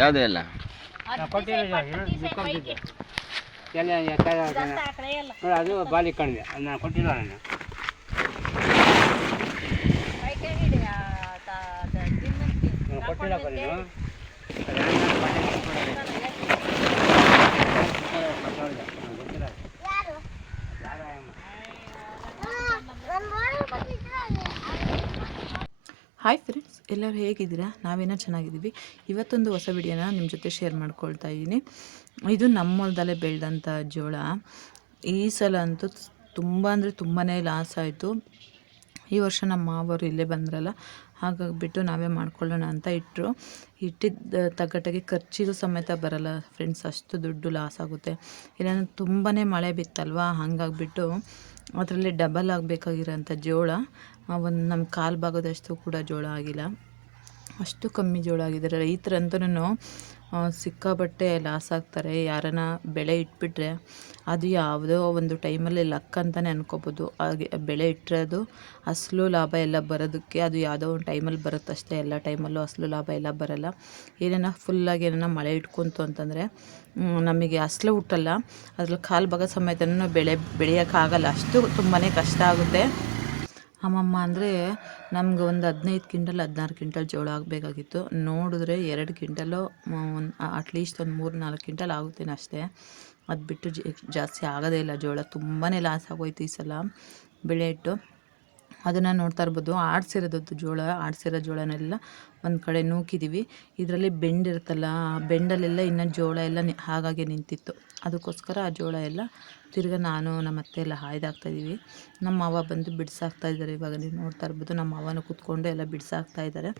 ಯಾವುದೇ ಇಲ್ಲ ಅದು ಬಾಲಿ ಕಣಿದೆ ನಾನು ಕೊಟ್ಟಿಲ್ಲ ನಾನು ಕೊಟ್ಟಿಲ್ಲ ಹಾಯ್ ಫ್ರೆಂಡ್ಸ್, ಎಲ್ಲರೂ ಹೇಗಿದ್ದೀರಾ? ನಾವೇನೋ ಚೆನ್ನಾಗಿದ್ದೀವಿ. ಇವತ್ತೊಂದು ಹೊಸ ವಿಡಿಯೋನ ನಿಮ್ಮ ಜೊತೆ ಶೇರ್ ಮಾಡ್ಕೊಳ್ತಾ ಇದ್ದೀನಿ. ಇದು ನಮ್ಮ ಹೊಲದಲ್ಲೇ ಬೆಳೆದಂಥ ಜೋಳ. ಈ ಸಲ ಅಂತೂ ತುಂಬ ಅಂದರೆ ತುಂಬಾ ಲಾಸ್ ಆಯಿತು. ಈ ವರ್ಷ ನಮ್ಮ ಮಾವರು ಇಲ್ಲೇ ಬಂದ್ರಲ್ಲ, ಹಾಗಾಗಿಬಿಟ್ಟು ನಾವೇ ಮಾಡ್ಕೊಳ್ಳೋಣ ಅಂತ ಇಟ್ಟಿದ್ದ ತಗ್ಗಟ್ಟಿಗೆ ಖರ್ಚಿಗೂ ಸಮೇತ ಬರಲ್ಲ ಫ್ರೆಂಡ್ಸ್, ಅಷ್ಟು ದುಡ್ಡು ಲಾಸ್ ಆಗುತ್ತೆ. ಇಲ್ಲಾಂದ್ರೆ ತುಂಬಾ ಮಳೆ ಬಿತ್ತಲ್ವ, ಹಾಗಾಗಿಬಿಟ್ಟು ಅದರಲ್ಲಿ ಡಬಲ್ ಆಗಬೇಕಾಗಿರೋಂಥ ಜೋಳ ಒಂದು ನಮ್ಮ ಕಾಲು ಭಾಗದಷ್ಟು ಕೂಡ ಜೋಳ ಆಗಿಲ್ಲ, ಅಷ್ಟು ಕಮ್ಮಿ ಜೋಳ ಆಗಿದ್ದಾರೆ. ರೈತರಂತೂ ಸಿಕ್ಕಾಬಟ್ಟೆ ಲಾಸ್ ಆಗ್ತಾರೆ. ಯಾರನ್ನ ಬೆಳೆ ಇಟ್ಬಿಟ್ರೆ ಅದು ಯಾವುದೋ ಒಂದು ಟೈಮಲ್ಲಿ ಲಕ್ ಅಂತಲೇ ಅನ್ಕೋಬೋದು. ಹಾಗೆ ಬೆಳೆ ಇಟ್ಟಿರೋದು ಅಸಲು ಲಾಭ ಎಲ್ಲ ಬರೋದಕ್ಕೆ ಅದು ಯಾವುದೋ ಒಂದು ಟೈಮಲ್ಲಿ ಬರುತ್ತಷ್ಟೇ. ಎಲ್ಲ ಟೈಮಲ್ಲೂ ಅಸಲು ಲಾಭ ಎಲ್ಲ ಬರೋಲ್ಲ. ಏನೇನೋ ಫುಲ್ಲಾಗಿ ಏನೇನೋ ಮಳೆ ಇಟ್ಕೊಂತು ಅಂತಂದರೆ ನಮಗೆ ಅಸಲು ಹುಟ್ಟಲ್ಲ, ಅದ್ರಲ್ಲಿ ಕಾಲು ಭಾಗ ಸಮೇತನೂ ಬೆಳೆಯೋಕ್ಕಾಗಲ್ಲ. ಅಷ್ಟು ತುಂಬಾ ಕಷ್ಟ ಆಗುತ್ತೆ. ಅಮ್ಮಮ್ಮ ಅಂದರೆ ನಮ್ಗೆ ಒಂದು 15 ಕ್ವಿಂಟಲ್ 16 ಕ್ವಿಂಟಲ್ ಜೋಳ ಆಗಬೇಕಾಗಿತ್ತು. ನೋಡಿದ್ರೆ 2 ಕ್ವಿಂಟಲು ಅಟ್ಲೀಸ್ಟ್ ಒಂದು 3-4 ಕ್ವಿಂಟಲ್ ಆಗುತ್ತೇನೆ ಅಷ್ಟೇ. ಅದು ಬಿಟ್ಟು ಜಾಸ್ತಿ ಆಗೋದೇ ಇಲ್ಲ. ಜೋಳ ತುಂಬಾ ಲಾಸ್ ಆಗೋಯ್ತು ಈ ಸಲ ಬೆಳೆ ಇಟ್ಟು. ಅದನ್ನು ನೋಡ್ತಾ ಇರ್ಬೋದು. ಆಡಿಸಿರೋ ಜೋಳನೆಲ್ಲ ಒಂದು ಕಡೆ ನೂಕಿದ್ದೀವಿ. ಇದರಲ್ಲಿ ಬೆಂಡಿರುತ್ತಲ್ಲ, ಆ ಬೆಂಡಲ್ಲೆಲ್ಲ ಇನ್ನೂ ಜೋಳ ಎಲ್ಲ ಹಾಗಾಗಿ ನಿಂತಿತ್ತು. ಅದಕ್ಕೋಸ್ಕರ ಆ ಜೋಳ ಎಲ್ಲ ತಿರ್ಗಿ ನಾನು ನಮ್ಮ ಅತ್ತೆ ಎಲ್ಲ ಹಾಯ್ದಾಕ್ತಾಯಿದ್ದೀವಿ. ನಮ್ಮ ಮಾವ ಬಂದು ಬಿಡಿಸಾಕ್ತಾಯಿದ್ದಾರೆ. ಇವಾಗ ನೀವು ನೋಡ್ತಾ ಇರ್ಬೋದು, ನಮ್ಮ ಮಾವನು ಕೂತ್ಕೊಂಡು ಎಲ್ಲ ಬಿಡಿಸಾಕ್ತಾಯಿದ್ದಾರೆ.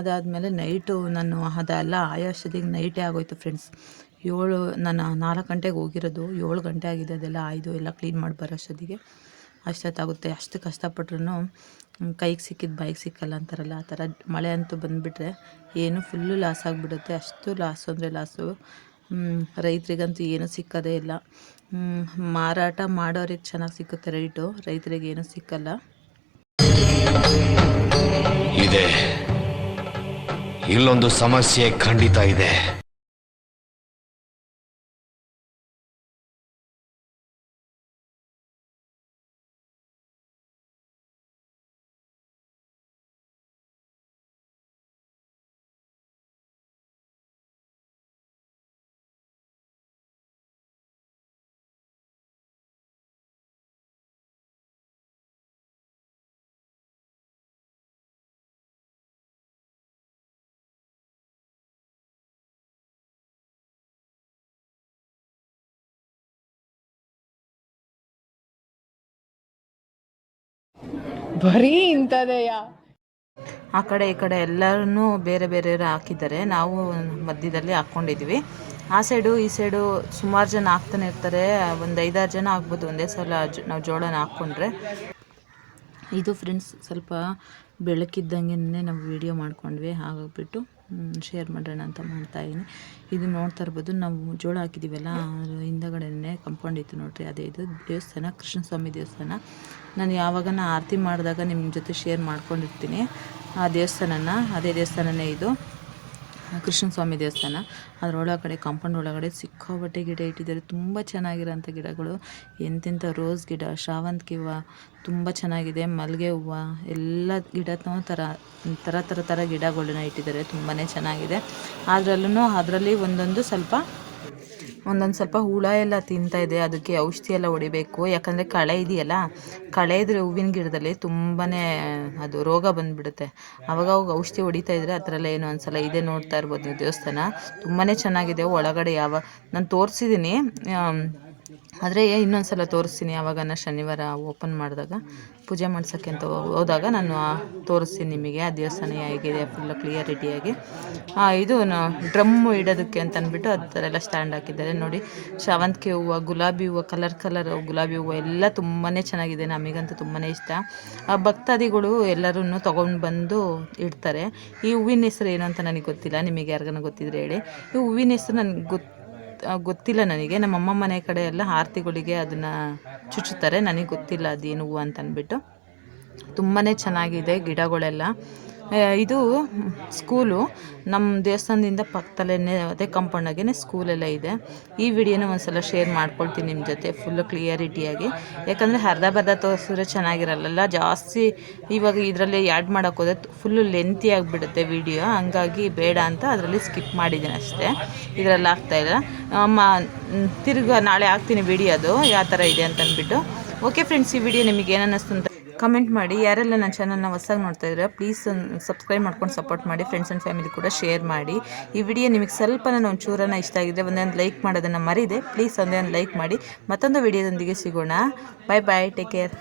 ಅದಾದಮೇಲೆ ನೈಟು ನಾನು ಅದೆಲ್ಲ ಆಯೋ ಅಷ್ಟೊತ್ತಿಗೆ ನೈಟೇ ಆಗೋಯ್ತು ಫ್ರೆಂಡ್ಸ್. ನಾನು 4 ಗಂಟೆಗೆ ಹೋಗಿರೋದು, 7 ಗಂಟೆ ಆಗಿದೆ ಅದೆಲ್ಲ ಆಯ್ದು ಎಲ್ಲ ಕ್ಲೀನ್ ಮಾಡಿ ಬರೋ ಅಷ್ಟೊತ್ತಿಗೆ. ಅಷ್ಟೊತ್ತಾಗುತ್ತೆ. ಅಷ್ಟು ಕಷ್ಟಪಟ್ರೂ ಕೈಗೆ ಸಿಕ್ಕಿದ್ದು ಬಾಯಿಗೆ ಸಿಕ್ಕಲ್ಲ ಅಂತಾರಲ್ಲ, ಆ ಥರ ಮಳೆ ಅಂತೂ ಬಂದುಬಿಟ್ರೆ ಏನು ಫುಲ್ಲು ಲಾಸ್ ಆಗಿಬಿಡುತ್ತೆ. ಅಷ್ಟು ಲಾಸು ಅಂದರೆ ಲಾಸು. ರೈತರಿಗಂತೂ ಏನೂ ಸಿಕ್ಕೋದೇ ಇಲ್ಲ. ಮಾರಾಟ ಮಾಡೋರಿಗೆ ಚೆನ್ನಾಗಿ ಸಿಕ್ಕುತ್ತೆ ರೇಟು, ರೈತರಿಗೆ ಏನೂ ಸಿಕ್ಕಲ್ಲ. ಇದೆ ಇಲ್ಲೊಂದು ಸಮಸ್ಯೆ ಖಂಡಿತ ಇದೆ. ಬರೀ ಇಂಥದೆಯಾ? ಆ ಕಡೆ ಈ ಕಡೆ ಎಲ್ಲರೂ ಬೇರೆ ಬೇರೆ ಹಾಕಿದ್ದಾರೆ. ನಾವು ಮಧ್ಯದಲ್ಲಿ ಹಾಕ್ಕೊಂಡಿದ್ದೀವಿ. ಆ ಸೈಡು ಈ ಸೈಡು ಸುಮಾರು ಜನ ಹಾಕ್ತಾನೆ ಇರ್ತಾರೆ. ಒಂದು 5-6 ಜನ ಆಗ್ಬೋದು ಒಂದೇ ಸಲ ನಾವು ಜೋಳನ ಹಾಕ್ಕೊಂಡ್ರೆ. ಇದು ಫ್ರೆಂಡ್ಸ್ ಸ್ವಲ್ಪ ಬೆಳಕಿದ್ದಂಗೆ ನಾವು ವಿಡಿಯೋ ಮಾಡ್ಕೊಂಡ್ವಿ, ಹಾಗಾಗ್ಬಿಟ್ಟು ಶೇರ್ ಮಾಡೋಣ ಅಂತ ಮಾಡ್ತಾಯಿದ್ದೀನಿ. ಇದು ನೋಡ್ತಾ ಇರ್ಬೋದು, ನಾವು ಜೋಳ ಹಾಕಿದ್ದೀವಲ್ಲ, ಹಿಂದಗಡೆನೇ ಕಂಪೌಂಡ್ ಇತ್ತು ನೋಡ್ರಿ. ಅದೇ ಇದು ದೇವಸ್ಥಾನ, ಕೃಷ್ಣ ಸ್ವಾಮಿ ದೇವಸ್ಥಾನ. ನಾನು ಯಾವಾಗ ಆರತಿ ಮಾಡಿದಾಗ ನಿಮ್ಮ ಜೊತೆ ಶೇರ್ ಮಾಡ್ಕೊಂಡಿರ್ತೀನಿ ಆ ದೇವಸ್ಥಾನನ. ಅದೇ ದೇವಸ್ಥಾನನೇ ಇದು, ಕೃಷ್ಣ ಸ್ವಾಮಿ ದೇವಸ್ಥಾನ. ಅದರೊಳಗಡೆ ಕಾಂಪೌಂಡ್ ಒಳಗಡೆ ಸಿಕ್ಕಾಬಟ್ಟೆ ಗಿಡ ಇಟ್ಟಿದ್ದಾರೆ. ತುಂಬ ಚೆನ್ನಾಗಿರೋಂಥ ಗಿಡಗಳು, ಎಂತೆಂಥ ರೋಸ್ ಗಿಡ, ಶಾವಂತಿಗೆ ಹೂವು ತುಂಬ ಚೆನ್ನಾಗಿದೆ, ಮಲ್ಲಿಗೆ ಹೂವು ಎಲ್ಲ ಗಿಡನೂ ಥರ ಗಿಡಗಳನ್ನ ಇಟ್ಟಿದ್ದಾರೆ. ತುಂಬಾ ಚೆನ್ನಾಗಿದೆ. ಅದರಲ್ಲಿ ಒಂದೊಂದು ಸ್ವಲ್ಪ ಹುಳ ಎಲ್ಲ ತಿಂತಾಯಿದೆ. ಅದಕ್ಕೆ ಔಷಧಿ ಎಲ್ಲ ಹೊಡಿಬೇಕು. ಯಾಕಂದರೆ ಕಳೆ ಇದೆಯಲ್ಲ, ಕಳೆ ಇದ್ರೆ ಹೂವಿನ ಗಿಡದಲ್ಲಿ ತುಂಬಾ ಅದು ರೋಗ ಬಂದುಬಿಡುತ್ತೆ. ಅವಾಗ ಔಷಧಿ ಹೊಡಿತಾ ಇದ್ರೆ ಆ ಥರ ಎಲ್ಲ ಏನೋ ಅನ್ಸಲ್ಲ. ಇದೇ ನೋಡ್ತಾ ಇರ್ಬೋದು ನೀವು ದೇವಸ್ಥಾನ, ತುಂಬಾ ಚೆನ್ನಾಗಿದೆ. ಒಳಗಡೆ ನಾನು ತೋರಿಸಿದ್ದೀನಿ, ಆದರೆ ಇನ್ನೊಂದು ಸಲ ತೋರಿಸ್ತೀನಿ. ಯಾವಾಗ ಶನಿವಾರ ಓಪನ್ ಮಾಡಿದಾಗ ಪೂಜೆ ಮಾಡ್ಸೋಕ್ಕೆ ಅಂತ ಹೋದಾಗ ನಾನು ತೋರಿಸ್ತೀನಿ ನಿಮಗೆ ಆ ದೇವಸ್ಥಾನ ಹೇಗಿದೆ ಫುಲ್ ಕ್ಲಿಯರಿಟಿಯಾಗಿ. ಇದು ಡ್ರಮ್ಮು ಇಡೋದಕ್ಕೆ ಅಂತ ಅಂದ್ಬಿಟ್ಟು ಆ ಥರ ಎಲ್ಲ ಸ್ಟ್ಯಾಂಡ್ ಹಾಕಿದ್ದಾರೆ ನೋಡಿ. ಶಾವಂತಿಗೆ ಹೂವು, ಗುಲಾಬಿ ಹೂವು, ಕಲರ್ ಗುಲಾಬಿ ಹೂವು ಎಲ್ಲ ತುಂಬಾ ಚೆನ್ನಾಗಿದೆ. ನಮಗಂತೂ ತುಂಬಾ ಇಷ್ಟ. ಭಕ್ತಾದಿಗಳು ಎಲ್ಲರೂ ತೊಗೊಂಡು ಬಂದು ಇಡ್ತಾರೆ. ಈ ಹೂವಿನ ಹೆಸರು ಏನು ಅಂತ ನನಗೆ ಗೊತ್ತಿಲ್ಲ, ನಿಮಗೆ ಯಾರಿಗಾನ ಗೊತ್ತಿದ್ರೆ ಹೇಳಿ. ಈ ಹೂವಿನ ಹೆಸರು ನನಗೆ ಗೊತ್ತಿಲ್ಲ ನನಗೆ. ನಮ್ಮಮ್ಮ ಮನೆ ಕಡೆ ಎಲ್ಲ ಆರತಿಗಳಿಗೆ ಅದನ್ನು ಚುಚ್ಚುತ್ತಾರೆ, ನನಗೆ ಗೊತ್ತಿಲ್ಲ ಅದೇನು ಹೂವು ಅಂತ ಅಂದ್ಬಿಟ್ಟು. ತುಂಬಾ ಚೆನ್ನಾಗಿದೆ ಗಿಡಗಳೆಲ್ಲ. ಇದು ಸ್ಕೂಲು, ನಮ್ಮ ದೇವಸ್ಥಾನದಿಂದ ಪಕ್ಕದಲ್ಲೇ ಅದೇ ಕಾಂಪೌಂಡಾಗೇ ಸ್ಕೂಲೆಲ್ಲ ಇದೆ. ಈ ವಿಡಿಯೋನ ಒಂದ್ಸಲ ಶೇರ್ ಮಾಡ್ಕೊಳ್ತೀನಿ ನಿಮ್ಮ ಜೊತೆ ಫುಲ್ಲು ಕ್ಲಿಯರಿಟಿಯಾಗಿ, ಯಾಕಂದರೆ ಅರ್ಧ ತೋರಿಸಿದ್ರೆ ಚೆನ್ನಾಗಿರಲ್ಲ. ಜಾಸ್ತಿ ಇವಾಗ ಇದರಲ್ಲಿ ಆ್ಯಡ್ ಮಾಡೋಕ್ಕೋದ್ರೆ ಫುಲ್ಲು ಲೆಂತಿ ಆಗಿಬಿಡುತ್ತೆ ವಿಡಿಯೋ, ಹಂಗಾಗಿ ಬೇಡ ಅಂತ ಅದರಲ್ಲಿ ಸ್ಕಿಪ್ ಮಾಡಿದ್ದೀನಿ ಅಷ್ಟೇ. ಇದರಲ್ಲಿ ಆಗ್ತಾಯಿಲ್ಲ. ತಿರ್ಗಿ ನಾಳೆ ಹಾಕ್ತೀನಿ ವಿಡಿಯೋ ಅದು ಯಾವ ಥರ ಇದೆ ಅಂತ ಅಂದ್ಬಿಟ್ಟು. ಓಕೆ ಫ್ರೆಂಡ್ಸ್, ಈ ವಿಡಿಯೋ ನಿಮಗೆ ಏನು ಅನ್ನಿಸ್ತು ಅಂತ ಕಮೆಂಟ್ ಮಾಡಿ. ಯಾರೆಲ್ಲ ನನ್ನ ಚಾನಲ್ನ ಹೊಸದಾಗಿ ನೋಡ್ತಾ ಇದ್ದೀರಾ ಪ್ಲೀಸ್ ಸಬ್ಸ್ಕ್ರೈಬ್ ಮಾಡ್ಕೊಂಡು ಸಪೋರ್ಟ್ ಮಾಡಿ. ಫ್ರೆಂಡ್ಸ್ ಆ್ಯಂಡ್ ಫ್ಯಾಮಿಲಿ ಕೂಡ ಶೇರ್ ಮಾಡಿ. ಈ ವಿಡಿಯೋ ನಿಮಗೆ ಸ್ವಲ್ಪ ಒಂಚೂರನ್ನ ಇಷ್ಟ ಆಗಿದ್ರೆ ಒಂದೊಂದು ಲೈಕ್ ಮಾಡೋದನ್ನು ಮರಿದೆ ಪ್ಲೀಸ್ ಒಂದೊಂದು ಲೈಕ್ ಮಾಡಿ. ಮತ್ತೊಂದು ವಿಡಿಯೋದೊಂದಿಗೆ ಸಿಗೋಣ. ಬಾಯ್ ಬಾಯ್, ಟೇಕ್ ಕೇರ್.